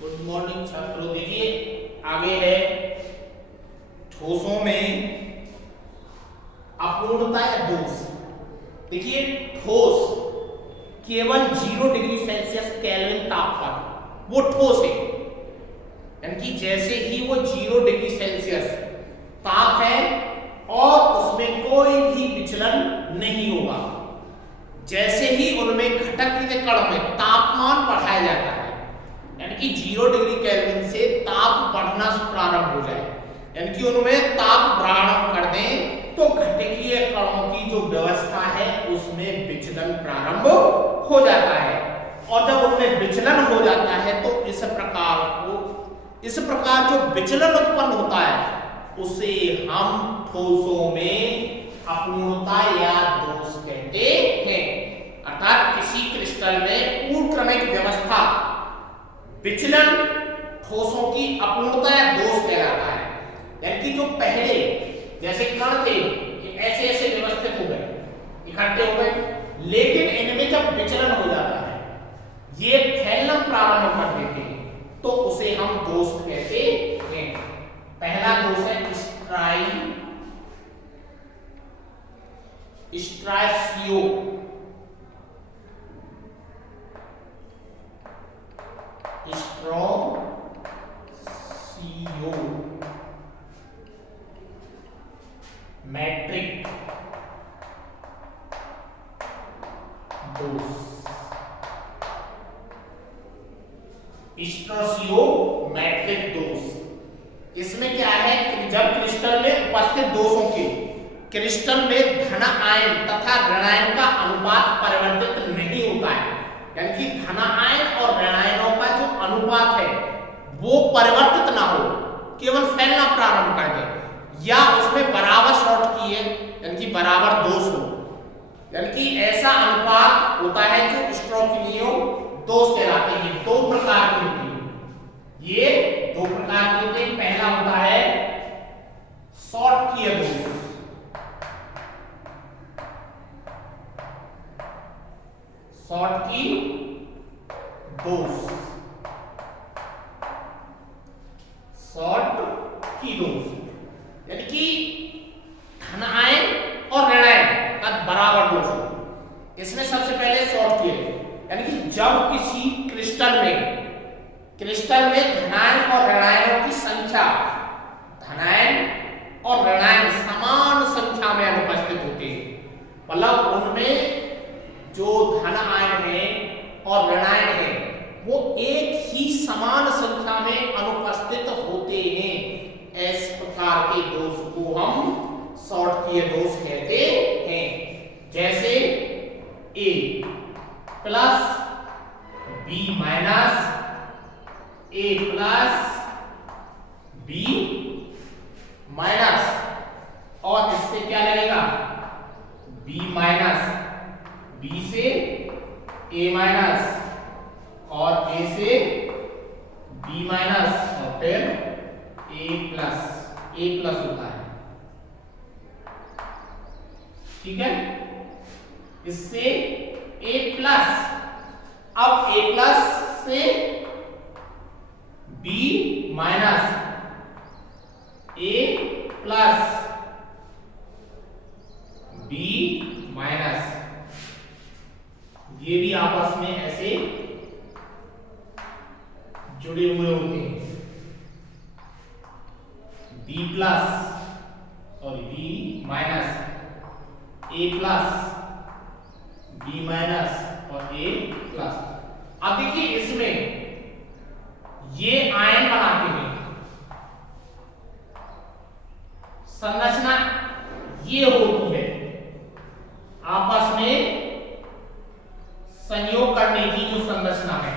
Good morning छात्रों। देखिए आगे है ठोसों में अपूर्णता या दोष। देखिए ठोस केवल 0 डिग्री सेल्सियस केल्विन तापमान वो ठोस है, यानी कि जैसे ही वो 0 डिग्री सेल्सियस ताप है और उसमें कोई भी विचलन नहीं होगा। जैसे ही उनमें घटक के कण में तापमान बढ़ाया जाता है, यानी कि 0 डिग्री केल्विन से ताप बढ़ना प्रारंभ हो जाए, यानी कि उनमें ताप प्रारंभ कर दें तो घटकीय कणों की जो व्यवस्था है उसमें विचलन प्रारंभ हो जाता है। और जब उनमें विचलन हो जाता है तो इस प्रकार जो विचलन उत्पन्न होता है उसे हम ठोसों में अपूर्णता या दोष कहते हैं। अर्थात किसी क्रिस्टल में ऊर्ध्वक्रमिक व्यवस्था विचलन ठोसों की अपूर्णता या दोष कहलाता है। यानी कि जो पहले जैसे कण थे ये ऐसे ऐसे व्यवस्थित हो गए, इकट्ठे हो गए, लेकिन इनमें जब विचलन हो जाता है, ये फैलना प्रारंभ कर देते हैं, तो उसे हम दोष कहते हैं। पहला दोष है स्ट्राइसियो। मैट्रिक दोष। मैट्रिक दोष इसमें क्या है कि जब क्रिस्टल में उपस्थित दोषों के क्रिस्टल में धन आयन तथा ऋणायन का अनुपात परिवर्तित नहीं होता है, यानी कि धन आयन और ऋणायनों का जो अनुपात है वो परिवर्तित ना हो, केवल फैलना प्रारंभ कर दे, या उसमें बराबर शॉर्ट की है यानी कि बराबर दोष हो, यानी कि ऐसा अनुपात होता है जो स्ट्रोकिनियो दोष कहलाते हैं। 2 प्रकार की होती है, ये 2 प्रकार के होते हैं। पहला होता है शॉर्ट की दोष। शॉर्ट की दोष, शॉर्ट की दोष यानी कि धन आयन और ऋणायन का बराबर दोष हो। इसमें सबसे पहले शॉर्ट की है, यानी कि जब किसी क्रिस्टल में धनायन और ऋणायनों की संख्या, धनायन और ऋणायन समान संख्या में अनुपस्थित होते हैं, मतलब उनमें जो धन आयन है और ऋणायन है वो एक ही समान संख्या में अनुपस्थित होते हैं, इस प्रकार के दोष को हम शॉर्टकीय दोष कहते हैं। जैसे A plus B minus A plus B minus, और इससे क्या लगेगा B माइनस, B से A माइनस और A से B माइनस और फिर A प्लस होता है, ठीक है। इससे A प्लस, अब A प्लस से B minus, A plus B minus, ये भी आपस में ऐसे जुड़े हुए होते हैं। B प्लस और B minus, A plus B minus और A प्लस। अब देखिए इसमें ये आयन बनाते हैं, संरचना ये होती है, आपस में संयोग करने की जो संरचना है,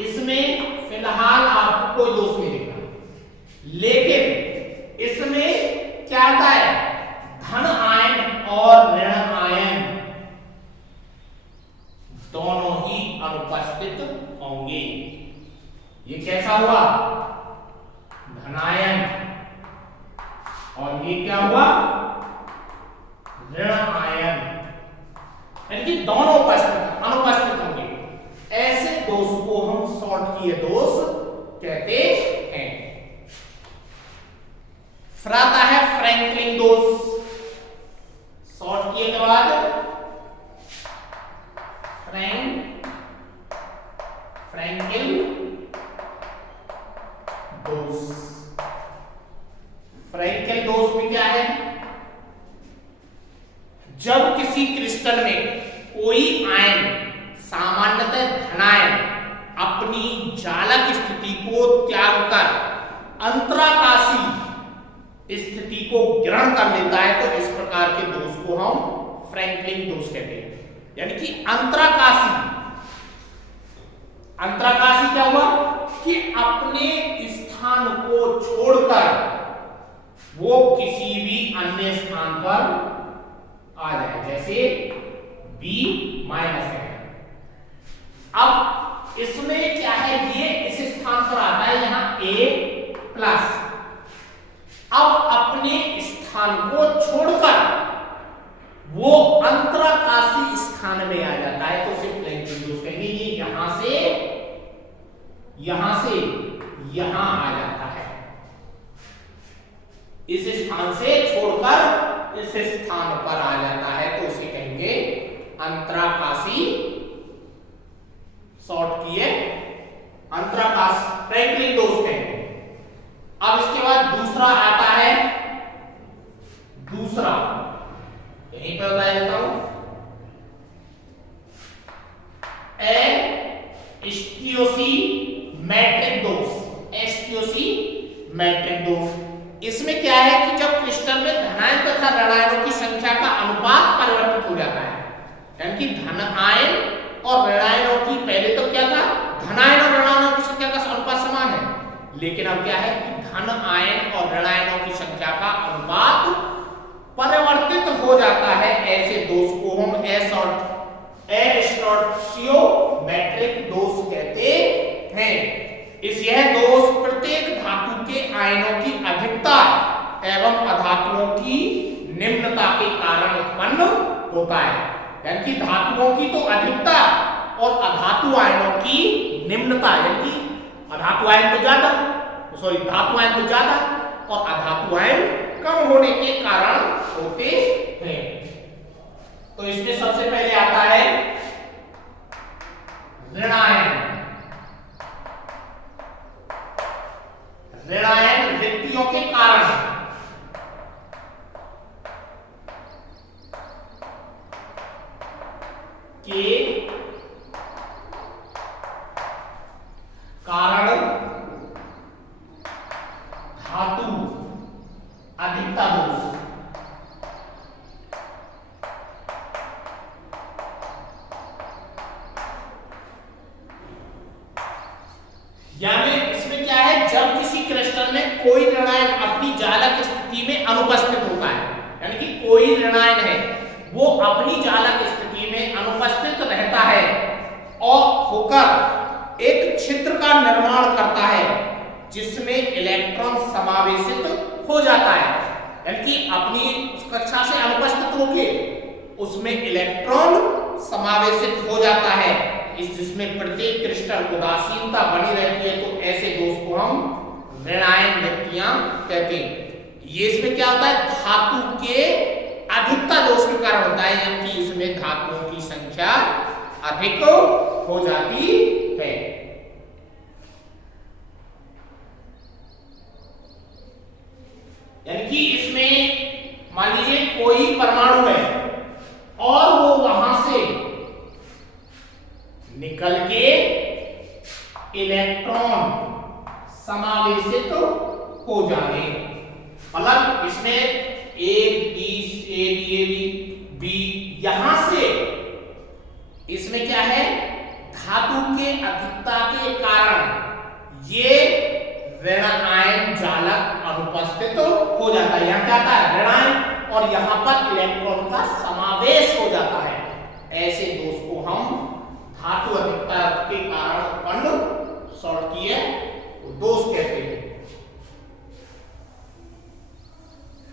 इसमें फिलहाल आपको कोई दोष नहीं दिखा, लेकिन इसमें क्या आता है, धन आयन और ऋण आयन दोनों ही अनुपस्थित होंगे। ये कैसा हुआ, धनायन, और ये क्या हुआ, ऋण आयन, यानी कि दोनों अनुपस्थित होंगे। शॉर्ट किए के बाद फ्रैंकिल डोज। फ्रैंकिल डोज में क्या है, जब किसी क्रिस्टल में कोई आयन सामान्यतः धनायन अपनी जालक स्थिति को त्याग कर अंतराकाशी स्थिति को ग्रहण कर लेता है, तो इस प्रकार के दोष को हम फ्रैंकलिन दोष कहते हैं। यानी कि अंतराकाशी, अंतराकाशी क्या हुआ कि अपने स्थान को छोड़कर वो किसी भी अन्य स्थान पर आ जाए, जैसे B माइनस है। अब इसमें क्या है, ये इस स्थान पर आता है यहां A प्लस, अब अपने स्थान को छोड़कर वो अंतराकाशी स्थान में आ जाता है, तो उसे फ्रैंकलिन दोष कहेंगे। ये यहां से यहां आ जाता है, इस स्थान से छोड़कर इस स्थान पर आ जाता है, तो उसे कहेंगे अंतराकाशी, शॉर्ट किए अंतराकाश, फ्रैंकलिन दोष कहेंगे। अब इसके बाद दूसरा आता है, दूसरा यहीं पे बता देता हूं, एस्टियोसीमेट्रिक दोष। एस्टियोसीमेट्रिक दोष इसमें क्या है कि जब क्रिस्टल में धनायन तथा ऋणायनों की संख्या का अनुपात परिवर्तित हो जाता है, यानी कि धन आयन और ऋणायनों की, पहले तो क्या था, धनायन और ऋणायनों की संख्या का अनुपात समान है, लेकिन अब क्या है कि धन आयन और ऋणायनों की संख्या का अनुपात परिवर्तित हो जाता है, ऐसे दोष को हम एस्टियोमेट्रिक दोष कहते हैं। यह दोष प्रत्येक धातु के आयनों की अधिकता एवं अधातुओं की निम्नता के कारण उत्पन्न होता है। यानी कि धातुओं की तो अधिकता और अधातु आयनों की निम्नता, यानी कि अधातु आयन तो ज्यादा, धातु आयन तो ज्यादा और अधातु आयन कम होने के कारण होते हैं। तो इसमें सबसे पहले आता है ऋणायन। ऋणायन वृत्तियों के कारण धातु अधिकता दोष। यानी इसमें क्या है, जब किसी क्रिस्टल में कोई ऋणायन अपनी जालक स्थिति में अनुपस्थित होता है, यानी कि कोई ऋणायन है वो अपनी जालक स्थिति में अनुपस्थित रहता है और होकर एक छिद्र का निर्माण करता है जिसमें इलेक्ट्रॉन समावेशित हो जाता है, यानी कि अपनी कक्षा से अनुपस्थित होकर उसमें इलेक्ट्रॉन समावेशित हो जाता है, इस जिसमें प्रत्येक क्रिस्टल उदासीनता बनी रहती है, तो ऐसे दोष को हम ऋणायन वृत्तियां कहते हैं। ये इसमें क्या होता है, धातु के अधिकता दोष के कारण होता है, यानी कि इसमें धातुओं की संख्या अधिक हो जाती है। यानी कि इसमें मान लीजिए कोई परमाणु है और वो वहां से निकल के इलेक्ट्रॉन समावेशित हो जाए, मतलब इसमें ए बी यहां से, इसमें क्या है, धातु के अधिकता के कारण ये ऋण आयन जालक अनुपस्थित हो जाता है। यहाँ क्या आता है, ऋणायन, और यहाँ पर इलेक्ट्रॉन का समावेश हो जाता है। ऐसे दोष को हम धातु अधिकता के कारण उत्पन्न शॉर्ट किए दोष कहते हैं।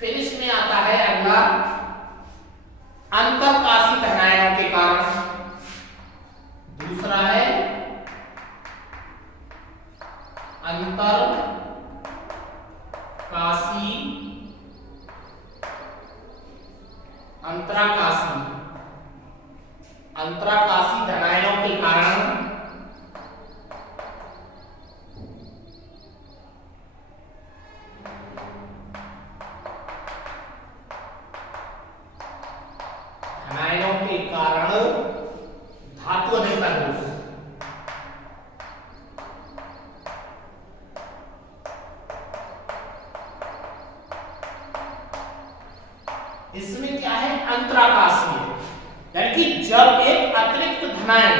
फिर इसमें आता है अगला अंतरकाशी धनायनों के कारण। दूसरा है अंतरकाशी अंतराकाशी धनायनों के कारण धातु अधिकता दोष। इसमें क्या है, अंतराकाशीय, यानी कि जब एक अतिरिक्त धनायन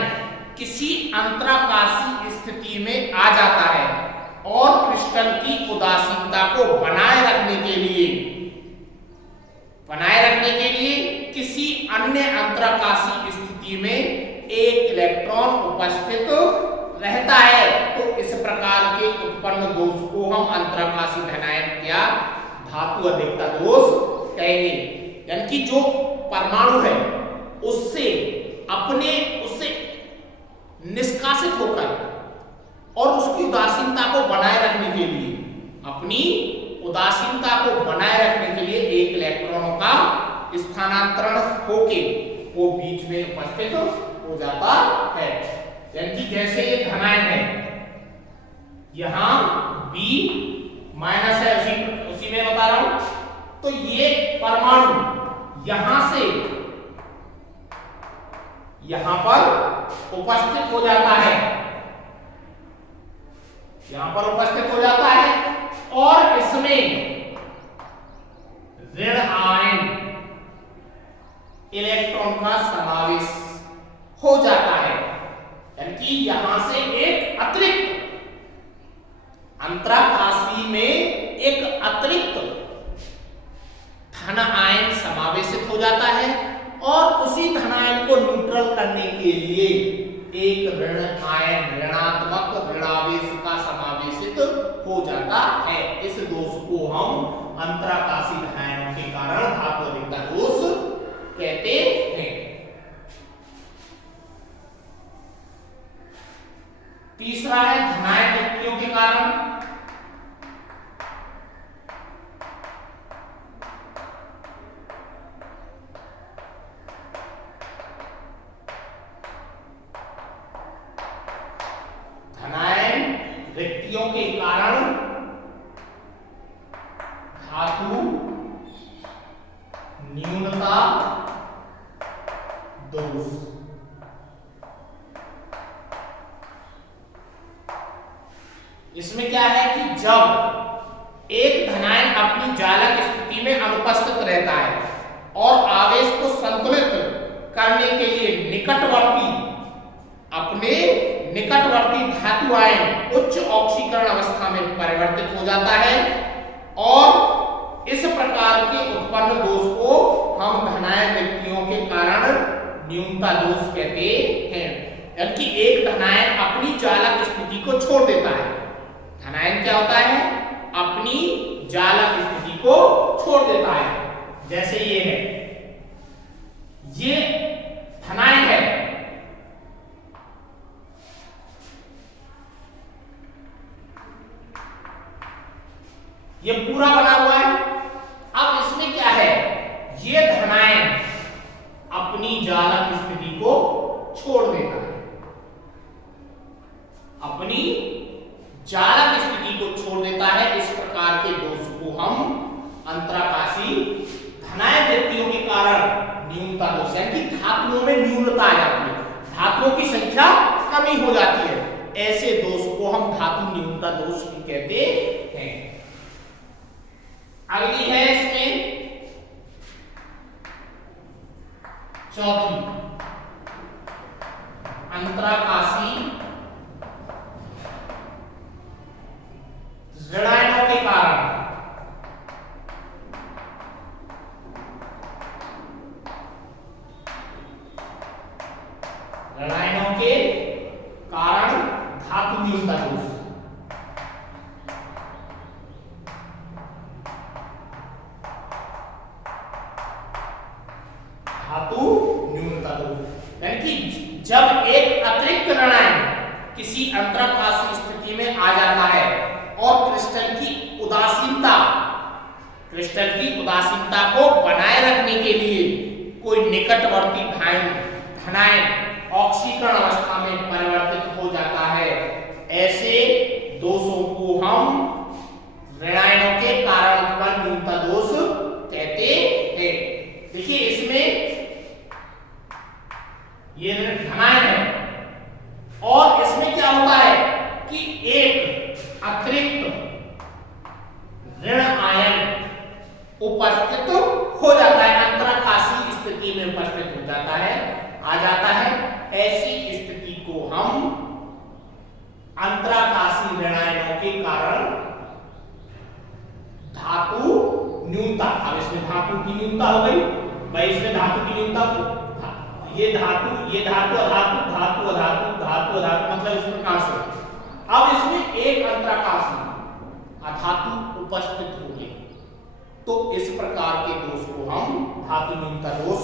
किसी अंतराकाशी स्थिति में आ जाता है और क्रिस्टल की उदासीनता को बनाए रखने के लिए किसी अन्य अंतराकाशी स्थिति में एक इलेक्ट्रॉन उपस्थित रहता है, तो इस प्रकार के उत्पन्न दोष को हम अंतराकाशी धनायन या धातु अधिकता दोष कहेंगे। यानी कि जो परमाणु है उससे निष्कासित होकर और उसकी उदासीनता को बनाए रखने के लिए, अपनी उदासीनता को बनाए रखने के लिए एक इलेक्ट्रॉनों का स्थानांतरण होके वो बीच में उपस्थित हो जाता है। यानी कि जैसे ये धनायन है, यहां B माइनस है, उसी में बता रहा हूं, तो ये परमाणु यहां से यहां पर उपस्थित हो जाता है, और इसमें ऋण आयन इलेक्ट्रॉन का समावेश हो जाता है। यानी कि यहां से एक अतिरिक्त अंतराकाशी में एक अतिरिक्त धन आयन समावेशित हो जाता है और उसी धन आयन को न्यूट्रल करने के लिए एक ऋण आयन, ऋणात्मक ऋणावेश का समावेशित हो जाता है। इस दोष को हम अंतराकाशी धनायनों के कारण धातु अधिकता दोष कहते हैं। तीसरा है धनायन रिक्तियों के कारण। रिक्तियों के कारण धातु न्यूनता दोष। इसमें क्या है कि जब एक धनायन अपनी जालक स्थिति में अनुपस्थित रहता है और आवेश को संतुलित करने के लिए निकटवर्ती धातु आयन उच्च ऑक्सीकरण अवस्था में परिवर्तित हो जाता है, और इस प्रकार के उत्पन्न दोष को हम धनायन रिक्तियों के कारण न्यूनता दोष कहते हैं। यानी कि एक धनायन अपनी चालक स्थिति को छोड़ देता है। धनायन क्या होता है? अपनी चालक स्थिति को छोड़ देता है। जैसे ये है, ये धनायन है, ये पूरा बना हुआ है। अब इसमें क्या है, ये धनायन अपनी चालक स्थिति को छोड़ देता है, अपनी चालक स्थिति को छोड़ देता है। इस प्रकार के दोष को हम अंतराकाशी धनायन रिक्तियों के कारण न्यूनता दोष, यानी कि धातुओं में न्यूनता आ जाती है, धातुओं की संख्या कमी हो जाती है, ऐसे दोष को हम धातु न्यूनता दोष कहते हैं। अगली है इसमें चौथी, अंतराकाशी ऋणायनों के कारण धातु न्यूनता दोष। धातु न्यूनता दोष यानी कि जब एक अतिरिक्त ऋणायन किसी अंतराकाशी स्थिति में आ जाता है और क्रिस्टल की उदासीनता को बनाए रखने के लिए कोई निकटवर्ती धनायन ऑक्सीकरण अवस्था में परिवर्तित हो जाता है, ऐसे दोषों को हम ऋणायनों के कारण उत्पन्न न्यूनता दोष कहते हैं। देखिए इसमें ये धनायन है और इसमें क्या होता है कि एक अतिरिक्त ऋण आयन उपस्थित हो जाता है, अंतराकाशीय स्थिति में उपस्थित हो जाता है, आ जाता है। ऐसी स्थिति को हम अंतराकाशीय ऋणायनों के कारण धातु न्यूनता, अब इसमें धातु की न्यूनता हो गई भाई, इसमें धातु की न्यूनता, ये धातु अधातु, धातु अधातु, धातु अधातु, मतलब इस प्रकार से अब इसमें एक अंतराकाशीय अधातु उपस्थित हो गई, तो इस प्रकार के दोष को हम धातु न्यूनता दोष